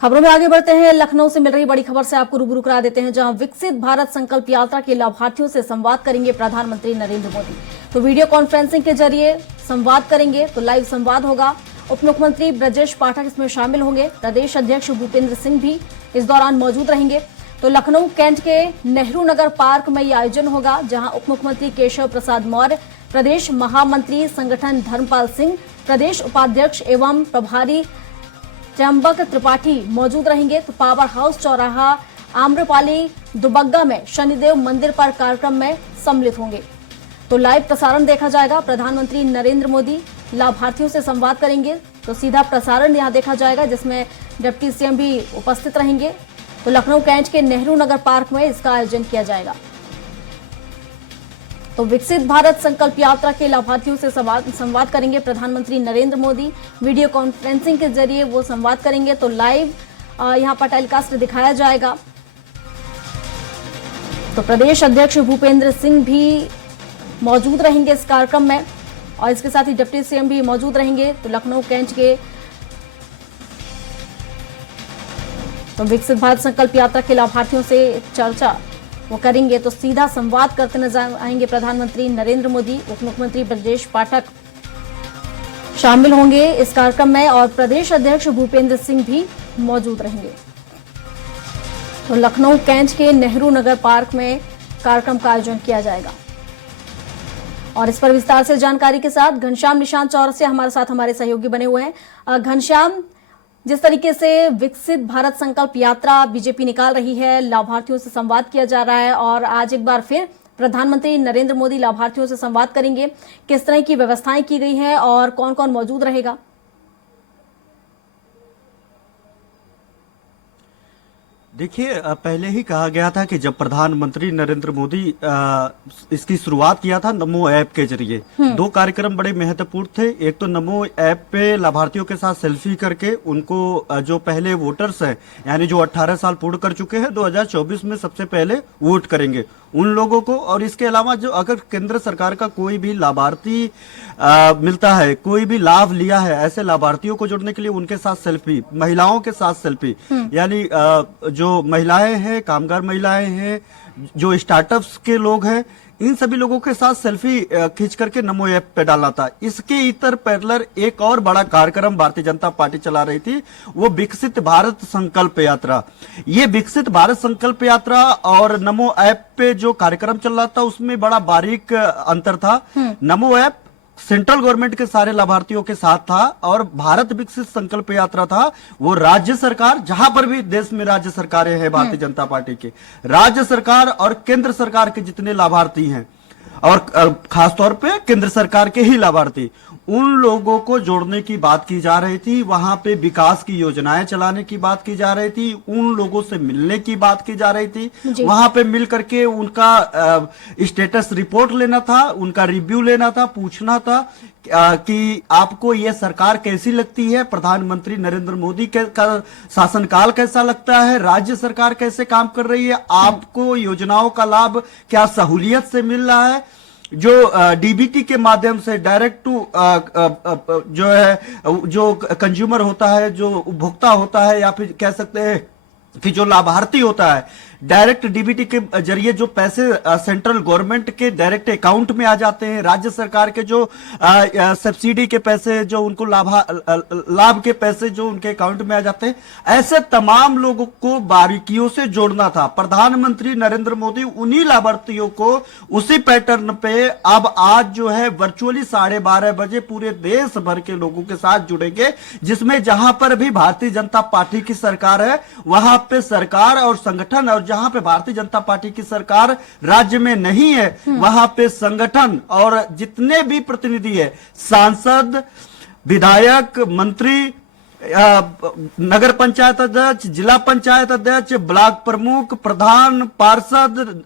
खबरों में आगे बढ़ते हैं। लखनऊ से मिल रही बड़ी खबर से आपको रूबरू करा देते हैं, जहां विकसित भारत संकल्प यात्रा के लाभार्थियों से संवाद करेंगे प्रधानमंत्री नरेंद्र मोदी। तो वीडियो कॉन्फ्रेंसिंग के जरिए संवाद करेंगे, तो लाइव संवाद होगा। उप मुख्यमंत्री ब्रजेश पाठक इसमें शामिल होंगे। प्रदेश अध्यक्ष भूपेंद्र सिंह भी इस दौरान मौजूद रहेंगे। तो लखनऊ कैंट के नेहरू नगर पार्क में ये आयोजन होगा, जहां उप मुख्यमंत्री केशव प्रसाद मौर्य, प्रदेश महामंत्री संगठन धर्मपाल सिंह, प्रदेश उपाध्यक्ष एवं प्रभारी त्र्यंबक त्रिपाठी मौजूद रहेंगे। तो पावर हाउस चौराहा आम्रपाली दुबग्गा में शनिदेव मंदिर पर कार्यक्रम में सम्मिलित होंगे। तो लाइव प्रसारण देखा जाएगा। प्रधानमंत्री नरेंद्र मोदी लाभार्थियों से संवाद करेंगे, तो सीधा प्रसारण यहां देखा जाएगा, जिसमें डिप्टी सीएम भी उपस्थित रहेंगे। तो लखनऊ कैंट के नेहरू नगर पार्क में इसका आयोजन किया जाएगा। तो विकसित भारत संकल्प यात्रा के लाभार्थियों से संवाद करेंगे प्रधानमंत्री नरेंद्र मोदी। वीडियो कॉन्फ्रेंसिंग के जरिए वो संवाद करेंगे, तो लाइव यहां पर टेलीकास्ट दिखाया जाएगा। तो प्रदेश अध्यक्ष भूपेंद्र सिंह भी मौजूद रहेंगे इस कार्यक्रम में, और इसके साथ ही डिप्टी सीएम भी मौजूद रहेंगे। तो लखनऊ कैंट के तो विकसित भारत संकल्प यात्रा के लाभार्थियों से चर्चा वो करेंगे। तो सीधा संवाद करते नजर आएंगे प्रधानमंत्री नरेंद्र मोदी। उप मुख्यमंत्री ब्रजेश पाठक शामिल होंगे इस कार्यक्रम में, और प्रदेश अध्यक्ष भूपेंद्र सिंह भी मौजूद रहेंगे। तो लखनऊ कैंट के नेहरू नगर पार्क में कार्यक्रम का आयोजन किया जाएगा। और इस पर विस्तार से जानकारी के साथ घनश्याम निशांत चौरसिया हमारे साथ हमारे सहयोगी बने हुए हैं। घनश्याम, जिस तरीके से विकसित भारत संकल्प यात्रा बीजेपी निकाल रही है, लाभार्थियों से संवाद किया जा रहा है, और आज एक बार फिर प्रधानमंत्री नरेंद्र मोदी लाभार्थियों से संवाद करेंगे, किस तरह की व्यवस्थाएं की गई हैं और कौन कौन मौजूद रहेगा? देखिए, पहले ही कहा गया था कि जब प्रधानमंत्री नरेंद्र मोदी इसकी शुरुआत किया था नमो ऐप के जरिए, दो कार्यक्रम बड़े महत्वपूर्ण थे। एक तो नमो ऐप पे लाभार्थियों के साथ सेल्फी करके उनको जो पहले वोटर्स हैं, यानी जो 18 साल पूर्ण कर चुके हैं, 2024 में सबसे पहले वोट करेंगे उन लोगों को। और इसके अलावा जो अगर केंद्र सरकार का कोई भी लाभार्थी मिलता है, कोई भी लाभ लिया है, ऐसे लाभार्थियों को जोड़ने के लिए उनके साथ सेल्फी, महिलाओं के साथ सेल्फी, यानी जो महिलाएं हैं, कामगार महिलाएं हैं, जो स्टार्टअप्स के लोग हैं, इन सभी लोगों के साथ सेल्फी खींच करके नमो ऐप पे डालना था। इसके इतर पैरेलल एक और बड़ा कार्यक्रम भारतीय जनता पार्टी चला रही थी, वो विकसित भारत संकल्प यात्रा। ये विकसित भारत संकल्प यात्रा और नमो ऐप पे जो कार्यक्रम चल रहा था, उसमें बड़ा बारीक अंतर था। नमो ऐप सेंट्रल गवर्नमेंट के सारे लाभार्थियों के साथ था, और भारत विकसित संकल्प यात्रा था वो राज्य सरकार, जहां पर भी देश में राज्य सरकारें हैं भारतीय जनता पार्टी के, राज्य सरकार और केंद्र सरकार के जितने लाभार्थी हैं, और खासतौर पे केंद्र सरकार के ही लाभार्थी, उन लोगों को जोड़ने की बात की जा रही थी। वहां पे विकास की योजनाएं चलाने की बात की जा रही थी, उन लोगों से मिलने की बात की जा रही थी, वहां पे मिल करके उनका स्टेटस रिपोर्ट लेना था, उनका रिव्यू लेना था, पूछना था कि आपको ये सरकार कैसी लगती है, प्रधानमंत्री नरेंद्र मोदी का शासनकाल कैसा लगता है, राज्य सरकार कैसे काम कर रही है, आपको योजनाओं का लाभ क्या सहूलियत से मिल रहा है, जो डीबीटी के माध्यम से डायरेक्ट टू जो है, जो कंज्यूमर होता है, जो उपभोक्ता होता है, या फिर कह सकते हैं कि जो लाभार्थी होता है, डायरेक्ट डीबीटी के जरिए जो पैसे सेंट्रल गवर्नमेंट के डायरेक्ट अकाउंट में आ जाते हैं, राज्य सरकार के जो सब्सिडी के पैसे, जो उनको लाभ के पैसे जो उनके अकाउंट में आ जाते हैं, ऐसे तमाम लोगों को बारीकियों से जोड़ना था। प्रधानमंत्री नरेंद्र मोदी उन्हीं लाभार्थियों को उसी पैटर्न पे अब आज जो है वर्चुअली 12:30 बजे पूरे देश भर के लोगों के साथ जुड़ेंगे, जिसमें जहां पर भी भारतीय जनता पार्टी की सरकार है, वहां पे सरकार और संगठन, और जहां पे भारतीय जनता पार्टी की सरकार राज्य में नहीं है, वहां पे संगठन और जितने भी प्रतिनिधि है, सांसद, विधायक, मंत्री, नगर पंचायत अध्यक्ष, जिला पंचायत अध्यक्ष, ब्लॉक प्रमुख, प्रधान, पार्षद,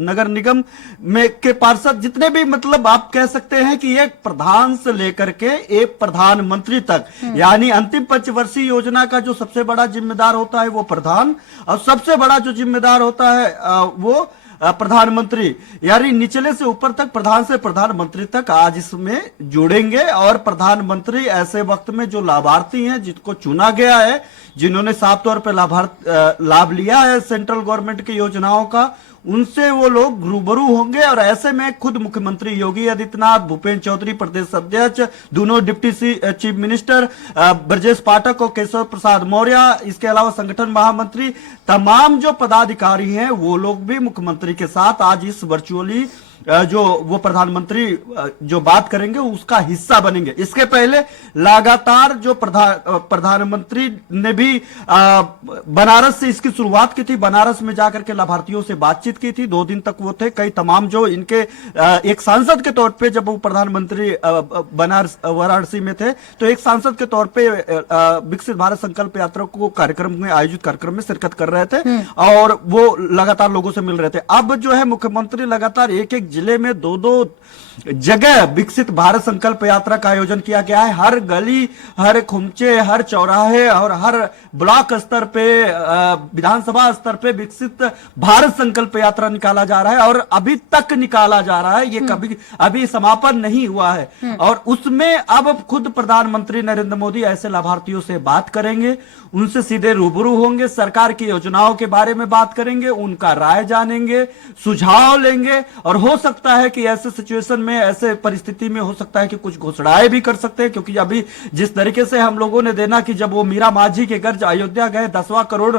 नगर निगम में के पार्षद, जितने भी, मतलब आप कह सकते हैं कि एक प्रधान से लेकर के एक प्रधानमंत्री तक, यानी अंतिम पंचवर्षीय योजना का जो सबसे बड़ा जिम्मेदार होता है वो प्रधान, और सबसे बड़ा जो जिम्मेदार होता है वो प्रधानमंत्री, यानी निचले से ऊपर तक, प्रधान से प्रधानमंत्री तक आज इसमें जुड़ेंगे। और प्रधानमंत्री ऐसे वक्त में जो लाभार्थी हैं, जिनको चुना गया है, जिन्होंने साफ तौर पर लाभ लिया है सेंट्रल गवर्नमेंट की योजनाओं का, उनसे वो लोग रूबरू होंगे। और ऐसे में खुद मुख्यमंत्री योगी आदित्यनाथ, भूपेंद्र चौधरी प्रदेश अध्यक्ष, दोनों deputy chief minister Brajesh Pathak और केशव प्रसाद मौर्य, इसके अलावा संगठन महामंत्री, तमाम जो पदाधिकारी हैं वो लोग भी मुख्यमंत्री के साथ आज इस वर्चुअली जो वो प्रधानमंत्री जो बात करेंगे उसका हिस्सा बनेंगे। इसके पहले लगातार जो प्रधानमंत्री ने भी बनारस से इसकी शुरुआत की थी, बनारस में जाकर के लाभार्थियों से बातचीत की थी। 2 दिन तक वो थे। कई तमाम जो इनके एक सांसद के तौर पे जब वो प्रधानमंत्री बनारस वाराणसी में थे, तो एक सांसद के तौर पे विकसित भारत संकल्प यात्रा को कार्यक्रम में आयोजित कार्यक्रम में शिरकत कर रहे थे और वो लगातार लोगों से मिल रहे थे। अब जो है मुख्यमंत्री लगातार एक एक जिले में 2-2 जगह विकसित भारत संकल्प यात्रा का आयोजन किया गया है। हर गली, हर खुमचे, हर चौराहे और हर ब्लॉक स्तर पे, विधानसभा स्तर पे विकसित भारत संकल्प यात्रा निकाला जा रहा है और अभी तक निकाला जा रहा है। ये कभी अभी समापन नहीं हुआ है। और उसमें अब खुद प्रधानमंत्री नरेंद्र मोदी ऐसे लाभार्थियों से बात करेंगे, उनसे सीधे रूबरू होंगे, सरकार की योजनाओं के बारे में बात करेंगे, उनका राय जानेंगे, सुझाव लेंगे। और हो सकता है कि ऐसे सिचुएशन में, ऐसे परिस्थिति में हो सकता है कि कुछ घोषणाएं भी कर सकते हैं, क्योंकि अभी जिस तरीके से हम लोगों ने देखा कि जब वो मीरा माझी के घर अयोध्या गए, 10वां करोड़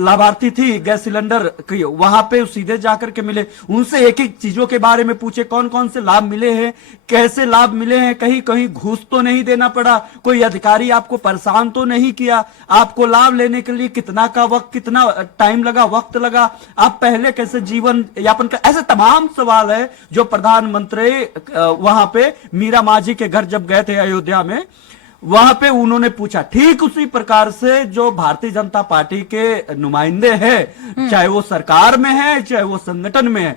लाभार्थी थी गैस सिलेंडर की, वहां पे सीधे जाकर के मिले, उनसे एक एक चीजों के बारे में पूछे, कौन कौन से लाभ मिले हैं, कैसे लाभ मिले हैं, कहीं कहीं घूस तो नहीं देना पड़ा, कोई अधिकारी आपको परेशान तो नहीं किया, आपको लाभ लेने के लिए कितना टाइम लगा, वक्त लगा, आप पहले कैसे जीवन यापन कर, ऐसे तमाम सवाल है जो प्रधानमंत्री वहां पे मीरा माझी के घर जब गए थे अयोध्या में, वहां पे उन्होंने पूछा। ठीक उसी प्रकार से जो भारतीय जनता पार्टी के नुमाइंदे हैं, चाहे वो सरकार में है चाहे वो संगठन में है,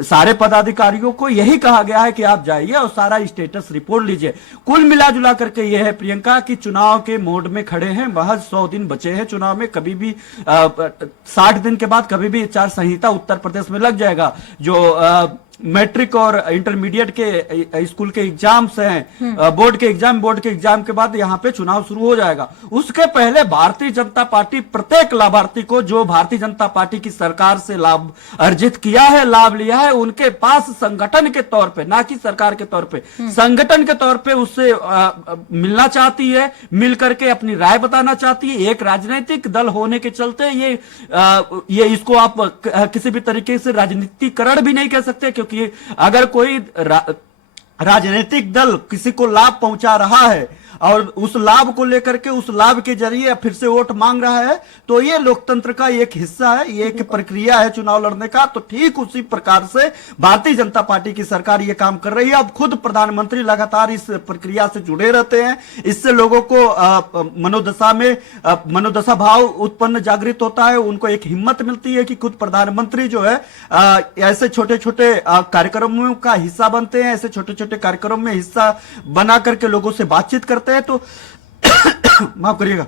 सारे पदाधिकारियों को यही कहा गया है कि आप जाइए और सारा स्टेटस रिपोर्ट लीजिए। कुल मिला जुला करके यह है प्रियंका कि चुनाव के मोड में खड़े हैं, महज 100 दिन बचे हैं चुनाव में। कभी भी 60 दिन के बाद कभी भी आचार संहिता उत्तर प्रदेश में लग जाएगा। जो मैट्रिक और इंटरमीडिएट के स्कूल के एग्जाम्स हैं, बोर्ड के एग्जाम के बाद यहां पे चुनाव शुरू हो जाएगा। उसके पहले भारतीय जनता पार्टी प्रत्येक लाभार्थी को, जो भारतीय जनता पार्टी की सरकार से लाभ अर्जित किया है, लाभ लिया है, उनके पास संगठन के तौर पे, ना कि सरकार के तौर पे, संगठन के तौर पे उससे मिलना चाहती है, मिल करके अपनी राय बताना चाहती है। एक राजनीतिक दल होने के चलते ये इसको आप किसी भी तरीके से राजनीतिकरण भी नहीं कह सकते, क्योंकि अगर कोई राजनीतिक दल किसी को लाभ पहुंचा रहा है और उस लाभ को लेकर के, उस लाभ के जरिए फिर से वोट मांग रहा है, तो ये लोकतंत्र का एक हिस्सा है, ये एक प्रक्रिया है चुनाव लड़ने का। तो ठीक उसी प्रकार से भारतीय जनता पार्टी की सरकार ये काम कर रही है। अब खुद प्रधानमंत्री लगातार इस प्रक्रिया से जुड़े रहते हैं। इससे लोगों को मनोदशा भाव उत्पन्न जागृत होता है, उनको एक हिम्मत मिलती है कि खुद प्रधानमंत्री जो है ऐसे छोटे छोटे कार्यक्रमों का हिस्सा बनते हैं, ऐसे छोटे छोटे कार्यक्रम में हिस्सा बना करके लोगों से बातचीत करते हैं। तो माफ करिएगा,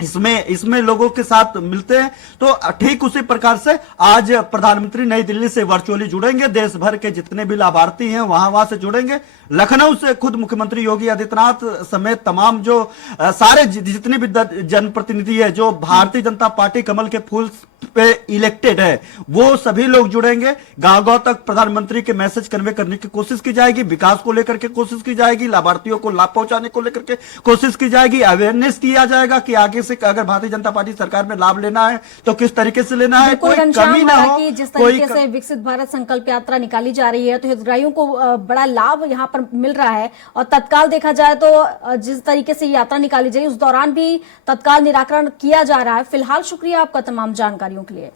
इसमें लोगों के साथ मिलते हैं। तो ठीक उसी प्रकार से आज प्रधानमंत्री नई दिल्ली से वर्चुअली जुड़ेंगे, देश भर के जितने भी लाभार्थी हैं वहां से जुड़ेंगे। लखनऊ से खुद मुख्यमंत्री योगी आदित्यनाथ समेत तमाम जो सारे जितने भी जनप्रतिनिधि है, जो भारतीय जनता पार्टी कमल के फूल पे इलेक्टेड है, वो सभी लोग जुड़ेंगे। गांव गांव तक प्रधानमंत्री के मैसेज कन्वे करने की कोशिश की जाएगी, विकास को लेकर के कोशिश की जाएगी, लाभार्थियों को लाभ पहुंचाने को लेकर के कोशिश की जाएगी, अवेयरनेस किया जाएगा कि आगे से अगर भारतीय जनता पार्टी सरकार में लाभ लेना है तो किस तरीके से लेना है, कोई कमी ना हो। जिस तरीके से विकसित भारत संकल्प यात्रा निकाली जा रही है, तो हितग्राहियों को बड़ा लाभ यहाँ पर मिल रहा है। और तत्काल देखा जाए तो जिस तरीके से यात्रा निकाली जाए, उस दौरान भी तत्काल निराकरण किया जा रहा है। फिलहाल शुक्रिया आपका तमाम जानकारियों के लिए।